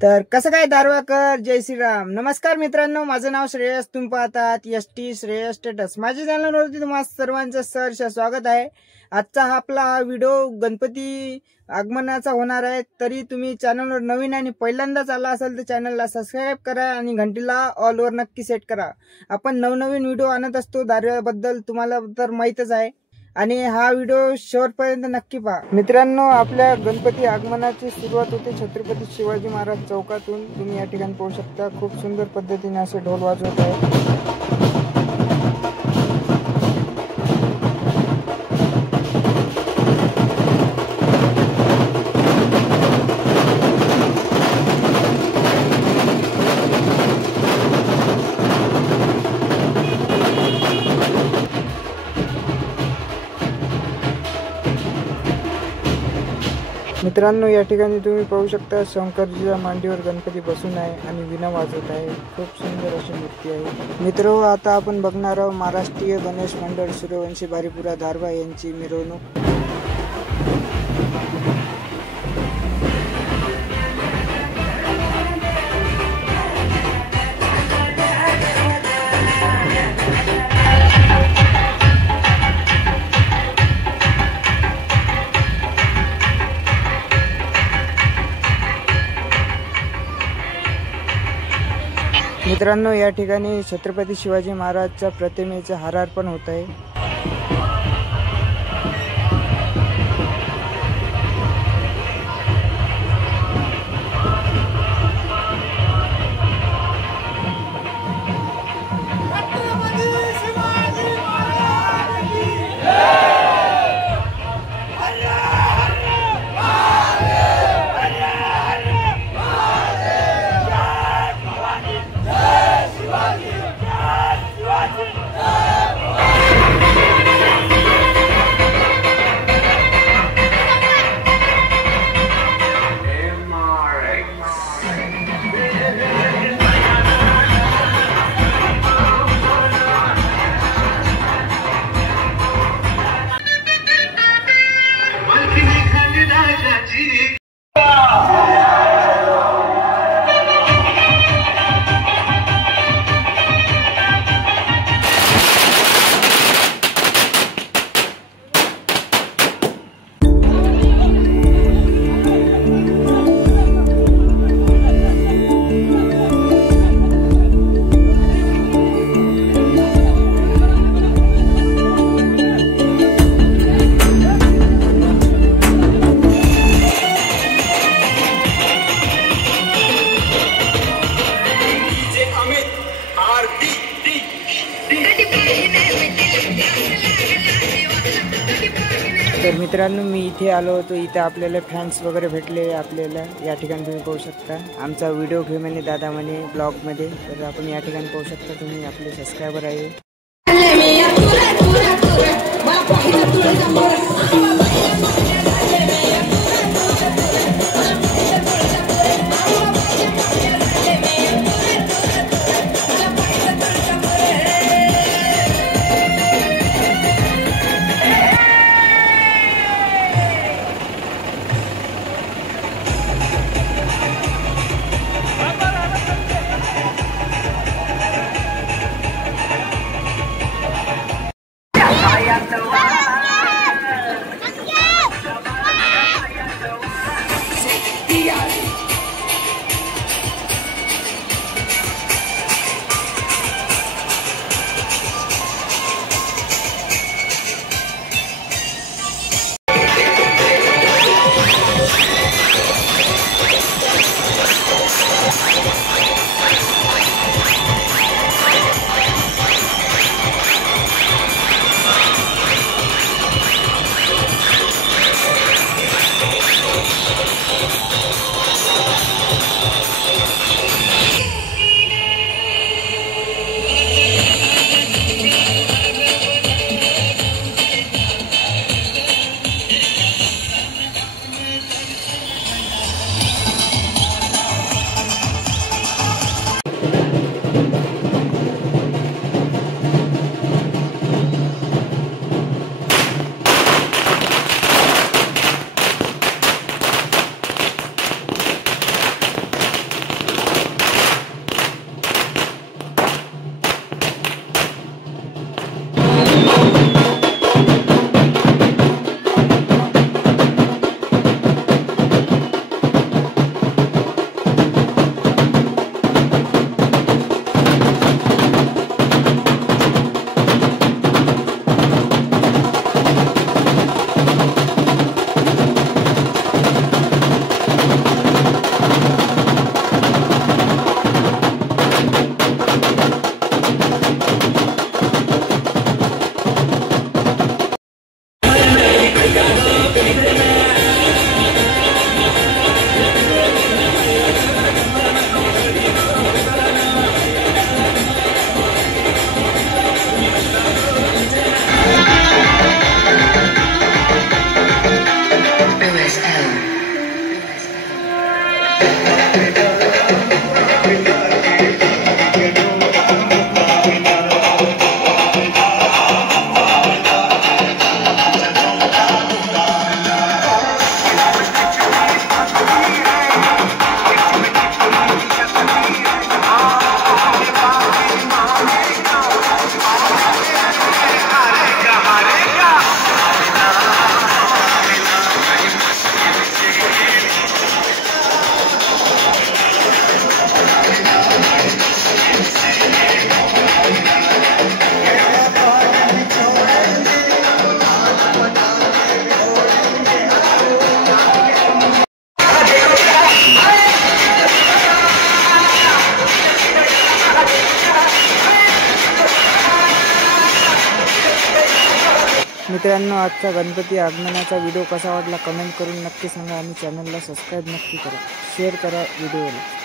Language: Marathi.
तर कसं काय दारवाकर, जय श्रीराम. नमस्कार मित्रांनो, माझं नाव श्रेयस. तुम्ही पाहतात एसटी श्रेयस स्टेटस. माझ्या चॅनलवरती तुम्हाला सर्वांचं सहर्ष स्वागत आहे. आजचा आपला व्हिडिओ गणपती आगमनाचा होणार आहे. तरी तुम्ही चॅनलवर नवीन आणि पहिल्यांदाच आला असाल तर चॅनलला सबस्क्राईब करा आणि घंटीला ऑलवर नक्की सेट करा. आपण नवनवीन व्हिडिओ आणत असतो दारव्याबद्दल, तुम्हाला तर माहीतच आहे. आणि हा व्हिडिओ शेवटपर्यंत नक्की पहा. मित्रांनो, आपल्या गणपती आगमनाची सुरुवात होते छत्रपती शिवाजी महाराज चौकातून. तुम्ही या ठिकाणी पाहू शकता, खूप सुंदर पद्धतीने असे ढोल वाजवत आहे. मित्रांनो, या ठिकाणी तुम्ही पाहू शकता शंकरजीच्या मांडीवर गणपती बसून आहे आणि विणा वाजवत आहे. खूप सुंदर अशी मूर्ती आहे. मित्र, आता आपण बघणार आहोत महाराष्ट्रीय गणेश मंडळ सूर्यवंशी बारीपुरा धारवा यांची मिरवणूक. मित्रांनो, या ठिकाणी छत्रपती शिवाजी महाराजच्या प्रतिमेचे हारार्पण होत आहे. तर मित्रांनो, मी इथे आलो होतो. इथे आपल्याला फॅन्स वगैरे भेटले आपल्याला. या ठिकाणी तुम्ही पाहू शकता आमचा व्हिडिओ घे म्हणे दादा म्हणे ब्लॉगमध्ये. तर आपण या ठिकाणी पाहू शकता, तुम्ही आपले सबस्क्रायबर आहे. मित्रांनो, आजचा गणपती आगमनाचा व्हिडिओ कसा वाटला कमेंट करून नक्की सांगा आणि चॅनलला सबस्क्राईब नक्की करा, शेअर करा व्हिडिओला.